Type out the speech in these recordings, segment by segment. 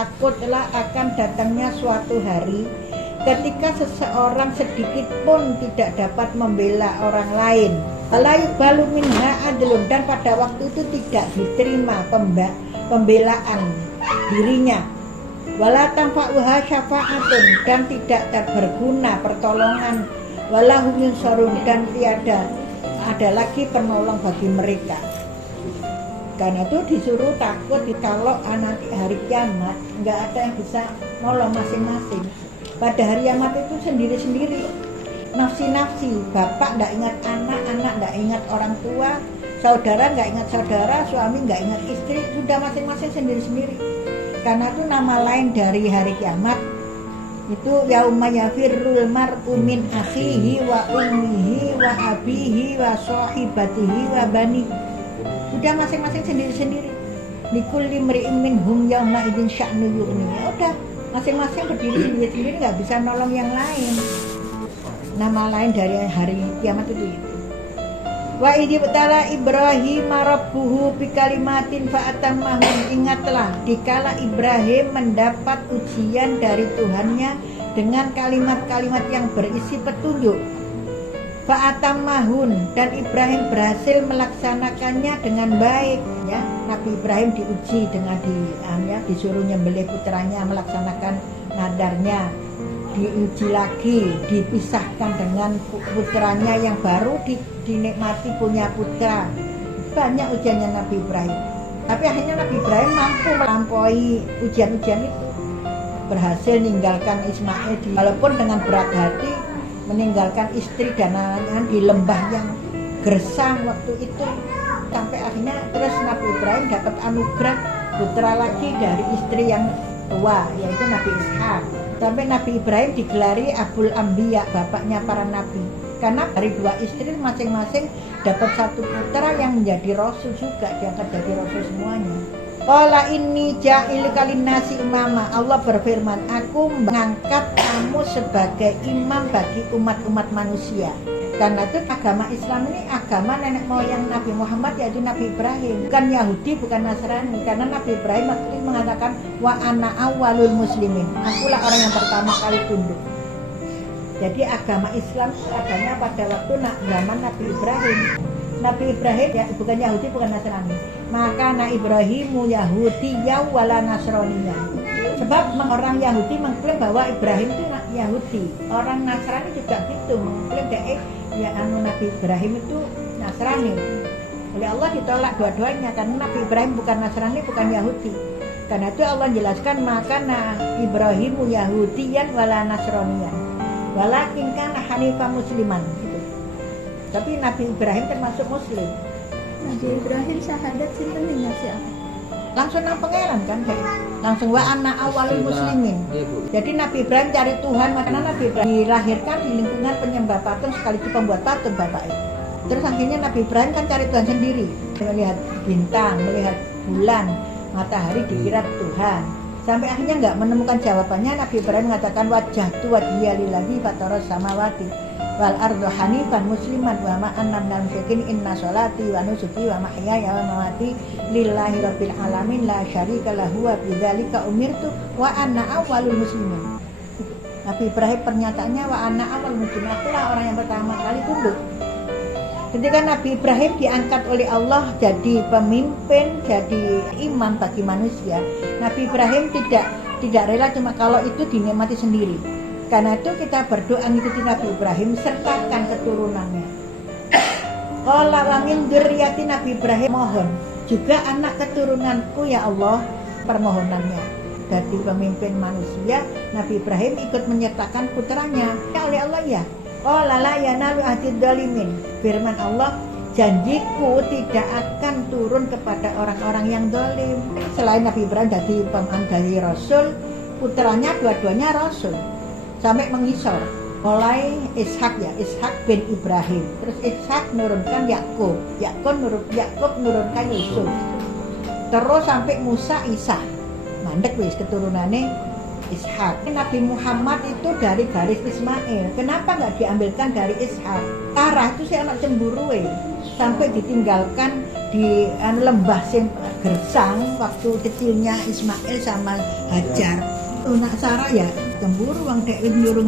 takutlah akan datangnya suatu hari ketika seseorang sedikit pun tidak dapat membela orang lain. La yuqbalu minha adlun, dan pada waktu itu tidak diterima pembelaan dirinya. Wala tanfa'uha syafa'atun, dan tidak berguna pertolongan. Wala hum yunsarun, dan tiada ada lagi penolong bagi mereka. Karena itu disuruh takut kalau nanti hari kiamat nggak ada yang bisa nolong masing-masing. Pada hari kiamat itu sendiri-sendiri, nafsi-nafsi. Bapak nggak ingat anak, anak nggak ingat orang tua, saudara nggak ingat saudara, suami nggak ingat istri, sudah masing-masing sendiri-sendiri. Karena itu nama lain dari hari kiamat itu yauma yafirrul mar'u min akhihi wa ummihi wa abihi wa sahibatihi wa banihi. Udah masing-masing sendiri-sendiri. Likulli mri'in minhum yauma idzin sya'nu yughni. Ya udah, masing-masing berdiri sendiri-sendiri, nggak bisa nolong yang lain. Nama lain dari hari kiamat itu. Wa idh ibtala Ibrahim rabbuhu bikalimatin fa'atammahun. Ingatlah dikala Ibrahim mendapat ujian dari Tuhannya dengan kalimat-kalimat yang berisi petunjuk. Fa'atammahun, dan Ibrahim berhasil melaksanakannya dengan baik. Ya, Nabi Ibrahim diuji dengan disuruh nyembelih putranya, melaksanakan nadarnya. Diuji lagi, dipisahkan dengan putranya yang baru dinikmati punya putra. Banyak ujiannya Nabi Ibrahim, tapi akhirnya Nabi Ibrahim mampu melampaui ujian-ujian itu, berhasil meninggalkan Ismail walaupun dengan berat hati, meninggalkan istri dan anak-anak di lembah yang gersang waktu itu. Sampai akhirnya terus Nabi Ibrahim dapat anugerah putra lagi dari istri yang tua, yaitu Nabi Ishak. Sampai Nabi Ibrahim digelari Abul Ambiya, bapaknya para nabi. Karena dari dua istri masing-masing dapat satu putra yang menjadi rasul juga, diangkat jadi rasul semuanya. Qala inni ja'ilika linnasi imama. Allah berfirman, aku mengangkat kamu sebagai imam bagi umat-umat manusia. Karena itu agama Islam ini agama nenek moyang Nabi Muhammad, yaitu Nabi Ibrahim. Bukan Yahudi, bukan Nasrani. Karena Nabi Ibrahim waktu itu mengatakan wa ana awwalul muslimin. Akulah orang yang pertama kali tunduk. Jadi agama Islam adanya pada waktu zaman Nabi Ibrahim. Nabi Ibrahim ya, bukan Yahudi, bukan Nasrani. Maka Ibrahimu Yahudiyya wala Nasraniyya. Sebab orang Yahudi mengklaim bahwa Ibrahim itu Yahudi. Orang Nasrani juga gitu, mengklaim Nabi Ibrahim itu Nasrani. Oleh Allah ditolak dua-duanya, karena Nabi Ibrahim bukan Nasrani, bukan Yahudi. Karena itu Allah jelaskan, maka Ibrahimu Yahudiyan wala Nasraniyan, walakin kana hanifah musliman gitu. Tapi Nabi Ibrahim termasuk muslim. Nabi Ibrahim syahadat sinten ngasih apa? Langsung nang pangeran kan, langsung wa ana awalul muslimin. Jadi Nabi Ibrahim cari Tuhan, makanya Nabi Ibrahim dilahirkan di lingkungan penyembah patung sekaligus pembuat patung bapaknya. Terus akhirnya Nabi Ibrahim kan cari Tuhan sendiri, melihat bintang, melihat bulan, matahari dikira Tuhan. Sampai akhirnya nggak menemukan jawabannya, Nabi Ibrahim mengatakan wajjahtu wajhiya lillazi fataras samawati wal ardu hanifan musliman wa ma anna minal musyrikin inna sholati wa nusuki wa mahyaya wa mamati lillahi rabbil alamin la syarika lahu wa bidzalika umirtu wa anna awwalul muslimin. Nabi Ibrahim pernyataannya wa anna awwalul muslimin, akulah orang yang pertama kali tunduk. Ketika Nabi Ibrahim diangkat oleh Allah jadi pemimpin, jadi imam bagi manusia, Nabi Ibrahim tidak rela cuma kalau itu dinikmati sendiri. Karena itu kita berdoa ngikuti Nabi Ibrahim, sertakan keturunannya. Qala wa min dzurriyyati, Nabi Ibrahim mohon juga anak keturunanku ya Allah, permohonannya. Dari pemimpin manusia, Nabi Ibrahim ikut menyertakan putranya. Ya oleh Allah ya. Qala la yanalu ahdid dzalimin. Firman Allah, janjiku tidak akan turun kepada orang-orang yang zalim. Selain Nabi Ibrahim dari Rasul, putranya dua-duanya Rasul. Sampai mengisor mulai Ishak bin Ibrahim, terus Ishak nurunkan Yakub nurunkan Yusuf, terus sampai Musa Isa, mandek wis keturunannya Ishak. Nabi Muhammad itu dari garis Ismail, kenapa nggak diambilkan dari Ishak? Tarah itu si anak cemburu sampai ditinggalkan di lembah sing gersang waktu kecilnya Ismail sama Hajar. Nak Sarah ya cemburu wong dek nyuruh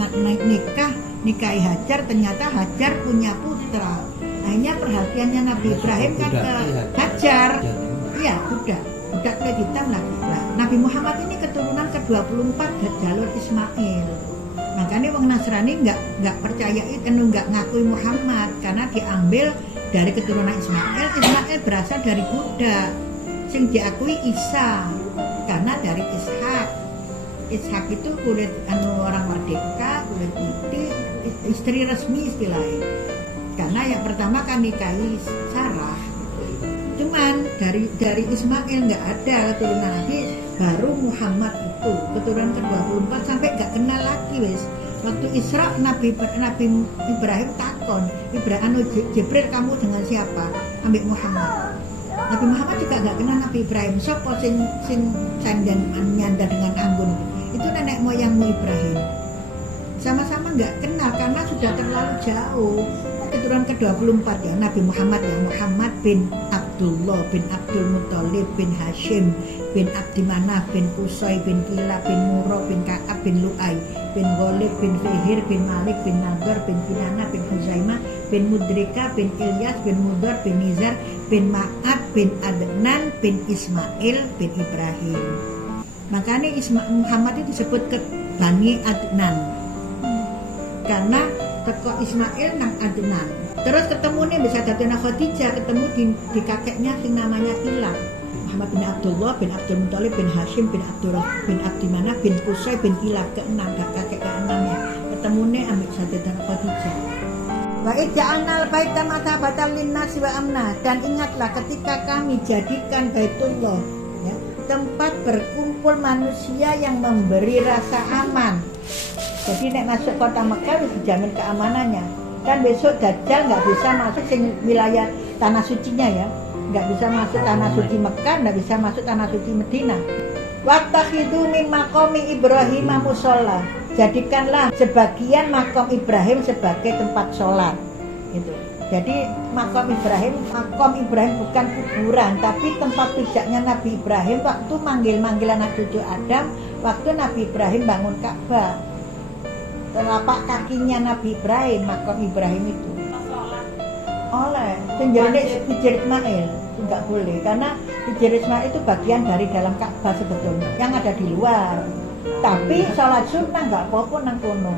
nikahi Hajar, ternyata Hajar punya putra. Akhirnya perhatiannya Nabi Ibrahim kan ke Hajar. Iya, budak kulit hitam lagi. Nabi Muhammad ini keturunan ke-24 jalur Ismail. Makanya wong Nasrani nggak percaya itu, nggak ngakui Muhammad karena diambil dari keturunan Ismail. Ismail berasal dari budak, sing diakui Isa karena dari Ishak. Ishak itu kulit orang merdeka, kulit putih, istri resmi istilahnya. Karena yang pertama kan nikahi Sarah. Cuman dari Ismail nggak ada keturunan Nabi, baru Muhammad itu keturunan ke-24 sampai nggak kenal lagi wes. Waktu Isra Nabi Ibrahim takon, Jibril kamu dengan siapa? Ambil Muhammad. Nabi Muhammad juga nggak kenal Nabi Ibrahim. Sopo sing sandan nyanda dengan anggun itu nenek moyangmu Ibrahim. Sama-sama nggak kenal karena sudah terlalu jauh. Keturunan ke-24 ya Nabi Muhammad ya, Muhammad bin Abdullah bin Abdul Muthalib bin Hashim bin Abdi Manaf bin Qusay bin Kilab bin Murrah bin Ka'ab bin Lu'ay bin Ghalib bin Fihir bin Malik bin Nadar bin Kinana bin Huzaimah bin Mudrika bin Ilyas bin Mudar bin Nizar bin Ma'ad bin Adnan bin Ismail bin Ibrahim. Makanya Muhammad itu disebut ke Bani Adnan karena teko Ismail nang Adnan. Terus ketemu nih bisa datang Khadijah, ketemu di kakeknya sing namanya Ilab. Muhammad bin Abdullah bin Abdul Muthalib bin Hashim bin Abdurrah bin Abdi Manaf bin Qusay bin Ilab ke-6, kakek ke-6 ya. Ketemu nih ambil datang Khadijah. Wa ij'alnal baita mathabatan linnasi wa amna, dan ingatlah ketika kami jadikan Baitullah ya, tempat berkumpul manusia yang memberi rasa aman. Jadi nek masuk kota Mekah harus dijamin keamanannya. Dan besok Dajjal nggak bisa masuk wilayah tanah sucinya ya, nggak bisa masuk tanah suci Mekah, nggak bisa masuk tanah suci Medina. Wattakhidhu min maqami Ibrahim musholla, jadikanlah sebagian makam Ibrahim sebagai tempat sholat. Itu. Jadi makam Ibrahim bukan kuburan, tapi tempat pijaknya Nabi Ibrahim waktu manggil anak cucu Adam, waktu Nabi Ibrahim bangun Ka'bah. Telapak kakinya Nabi Ibrahim, makam Ibrahim itu oleh penjara Hijr Ismail itu nggak boleh karena Hijr Ismail itu bagian dari dalam Ka'bah sebetulnya yang ada di luar. Tapi sholat sunnah nggak apa-apa nang kono.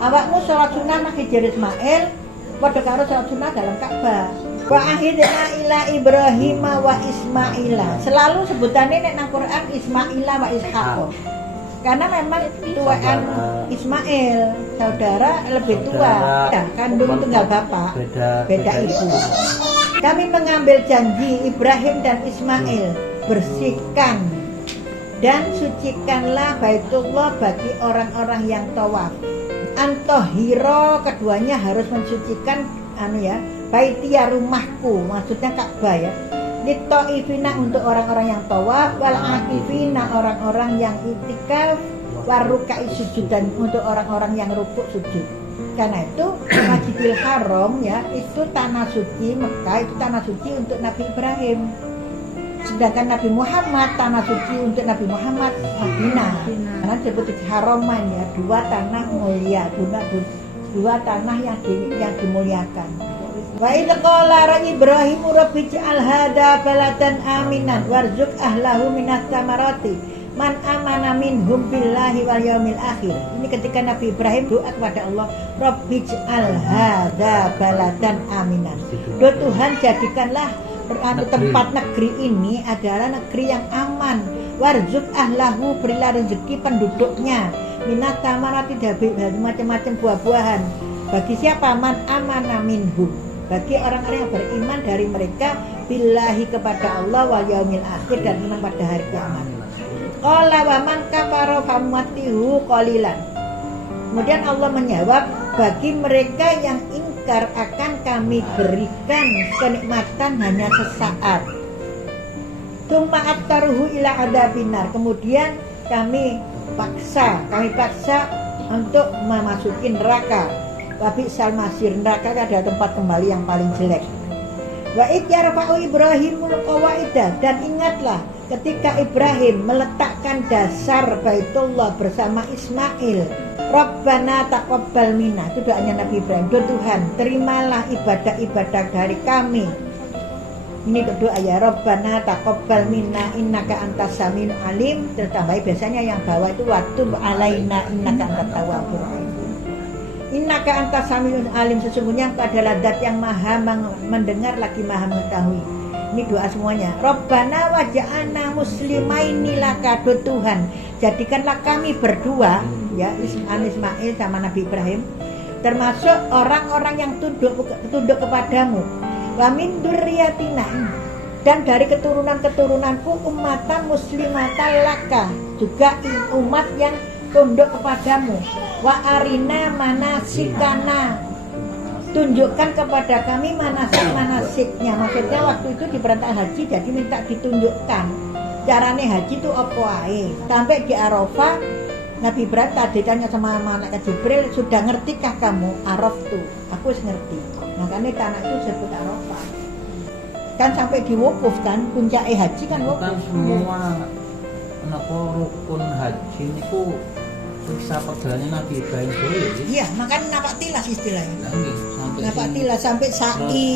Awakmu sholat sunnah nang Hijr Ismail, padha karo sholat sunnah dalam Ka'bah. Wa ahidna ila Ibrahim wa Ismaila. Selalu sebutannya nek nang Quran Ismaila wa Ishaq. Karena memang tuaan Ismail, saudara lebih tua, kandung tunggal bapak, beda ibu. Kami mengambil janji Ibrahim dan Ismail, bersihkan dan sucikanlah Baitullah bagi orang-orang yang tawaf. Antohiro, keduanya harus mensucikan Baitia rumahku, maksudnya Ka'bah ya. Lito'ifina untuk orang-orang yang tawaf, wal akifina orang-orang yang itikaf, warukai sujud dan untuk orang-orang yang rukuk sujud. Karena itu Masjidil Haram ya, itu tanah suci Mekah, itu tanah suci untuk Nabi Ibrahim. Sedangkan Nabi Muhammad, tanah suci untuk Nabi Muhammad Madinah. Karena disebut haraman ya, dua tanah mulia, dua tanah yang dimuliakan. Wa idh qala Ibrahim rabbi ij'al hadha baladan aminan warzuq ahlahu minas samarati man amana minhum billahi wal yaumil akhir. Ini ketika Nabi Ibrahim doa kepada Allah, rabbi ij'al hadha baladan aminan. Doa Tuhan, jadikanlah tempat negeri ini adalah negeri yang aman. Warzuq ahlahu, berilah rezeki penduduknya minas samarati dari macam-macam buah-buahan. Bagi siapa? Man amana minhum, bagi orang-orang yang beriman dari mereka billahi kepada Allah wal yaumil akhir dan iman pada hari kiamat. Qala wa man kafara famatihu qalilan. Kemudian Allah menjawab, bagi mereka yang ingkar akan kami berikan kenikmatan hanya sesaat. Tsumma attaruhu ila adabinar. Kemudian kami paksa untuk memasuki neraka. Tapi salmasir, neraka ada tempat kembali yang paling jelek. Wa id yarfa'u Ibrahimul qawaida, dan ingatlah ketika Ibrahim meletakkan dasar Baitullah bersama Ismail. Rabbana taqabbal minna, itu doanya Nabi Ibrahim. Tuhan, terimalah ibadah-ibadah dari kami. Ini doa ya, Rabbana taqabbal minna innaka antas samiul alim. Tertambahi biasanya yang bawah itu watub alaina innaka antat tawwabur rahim. Innaka antas samiul alim, sesungguhnya engkau adalah zat yang maha mendengar lagi maha mengetahui. Ini doa semuanya. Rabbana waj'alna muslimaini laka, Tuhan, jadikanlah kami berdua, ya, Ismail sama Nabi Ibrahim, termasuk orang-orang yang tunduk kepadamu. Wa min dzurriyyatina, dan dari keturunan-keturunanku ummatan muslimatan laka, juga umat yang tunduk kepadamu. Wa arina manasikana, tunjukkan kepada kami manasik-manasiknya. Maksudnya waktu itu di perintah haji, jadi minta ditunjukkan carane haji itu apa ae. Sampai di Arafah, Nabi Ibrahim tadi tanya sama malaikat Jibril, sudah ngertikah kamu? Araf tuh, aku harus ngerti. Makanya tanah itu disebut Arafah. Kan sampai di wukuf kan, puncak haji kan wukuf. Kan semua kenapa rukun haji niku bisa perjalanan Nabi Ibrahim dulu ya? Iya, makanya napak tilas istilahnya. Nah, nggih, sampai Napak tilas sampai sa'i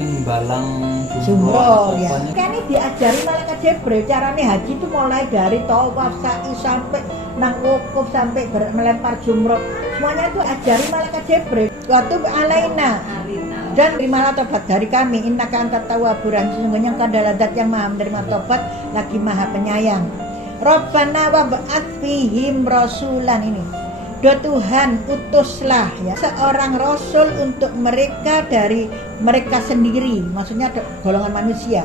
sing balang jumroh ya. apa Kan ini diajari malaikat Jibril carane haji itu mulai dari tawaf, sa'i sampai nang wukuf sampai melempar jumroh. Semuanya itu ajari malaikat Jibril. Waktu alaina, dan terimalah tobat dari kami, innaka antat tawwabur rahim, sesungguhnya engkau adalah zat yang maha menerima tobat lagi maha penyayang. Rabbana wa ba'ats fihim rasulan, ini do Tuhan, utuslah ya seorang rasul untuk mereka dari mereka sendiri, maksudnya golongan manusia,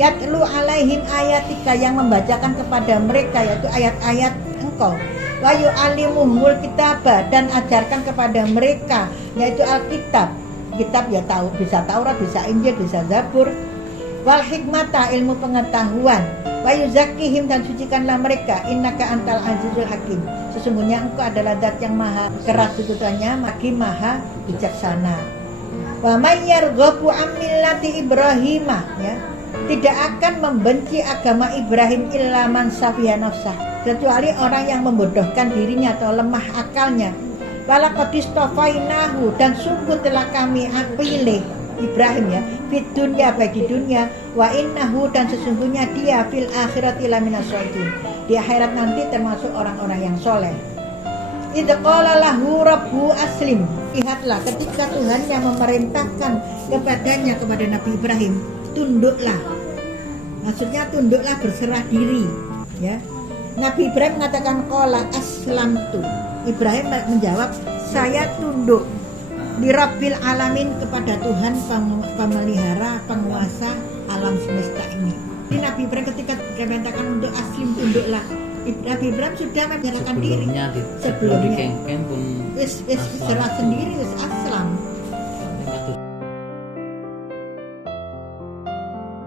yatlu alaihim ayatika, yang membacakan kepada mereka yaitu ayat-ayat engkau, wa yu'allimuhumul kitabah, dan ajarkan kepada mereka yaitu Alkitab. Kitab ya tahu, bisa Taurat, bisa Injil, bisa Zabur. Wal hikmata, ilmu pengetahuan. Wa yuzakkihim, dan sucikanlah mereka, innaka antal azizul hakim, sesungguhnya engkau adalah zat yang maha keras tuntutannya, lagi maha bijaksana. Wa may yarghabu an millati Ibrahim, ya, tidak akan membenci agama Ibrahim illa man safiha nafsah, kecuali orang yang membodohkan dirinya atau lemah akalnya. Walaqad istafainahu, dan sungguh telah kami pilih Ibrahim ya, fit dunya, bagi dunia, wa innahu, dan sesungguhnya dia fil akhirati laminas sholihin, di akhirat nanti termasuk orang-orang yang soleh. Idh qala lahu rabbu aslim, lihatlah ketika Tuhan yang memerintahkan kepadanya, kepada Nabi Ibrahim, tunduklah, maksudnya tunduklah, berserah diri ya. Nabi Ibrahim mengatakan qala aslamtu, Ibrahim menjawab, saya tunduk di Rabbil Alamin, kepada Tuhan pemelihara, penguasa alam semesta ini. Jadi Nabi Ibrahim ketika diperintahkan untuk aslim, tunduklah, Nabi Ibrahim sudah menyerahkan diri. Sebelum dikengken pun Wis serah sendiri, wis aslam.